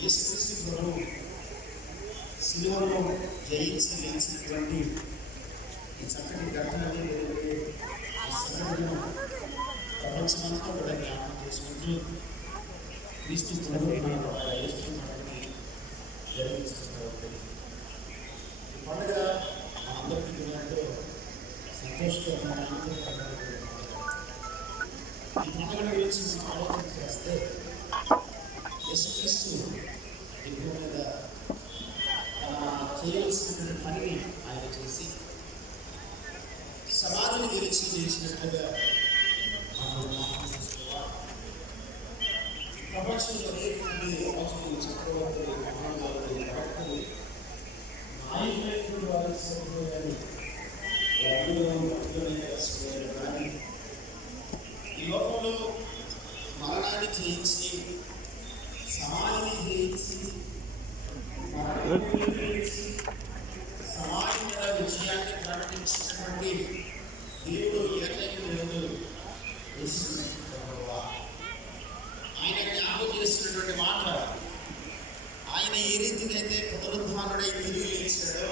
యేసుక్రీస్తు ప్రభువు శిలువలో జయించి లేచినటువంటి ఈ చక్కటి ఘటనని లేదంటే ఆ సంఘటనను ప్రపంచమంతా కూడా జ్ఞాపకం చేసుకుంటూ క్రీస్తు ప్రభువు మన యేసు మనల్ని జరిగిస్తూ ఉంటుంది. ఈ పండుగ మనందరికీ ఎంతో సంతోషకరమైన ఆనందకరమైన ఈ పండుగ గురించి మనం ఆలోచన చేస్తే యేసుక్రీస్తు ఈ భూమి మీద చేయవలసిన పనిని ఆయన చేసి సమాధిని తెరిచి చేసినట్టుగా మనం ప్రపంచంలో అనేక మంది రాజులు చక్రవర్తులు మహారాజులు ప్రవక్తలు నాయకులైనటువంటి వారికి సరిపోయారు కానీ ఈ లోకంలో మరణాన్ని జయించి సమాధిని జయించి సమాజం మీద విజయాన్ని ప్రకటించినటువంటి దేవుడు ఏకైక దేవుడు ఆయన జ్ఞాపకం చేస్తున్నటువంటి మాట ఆయన ఏ రీతికైతే పునరుద్ధానుడై తిరిగి లేచాడో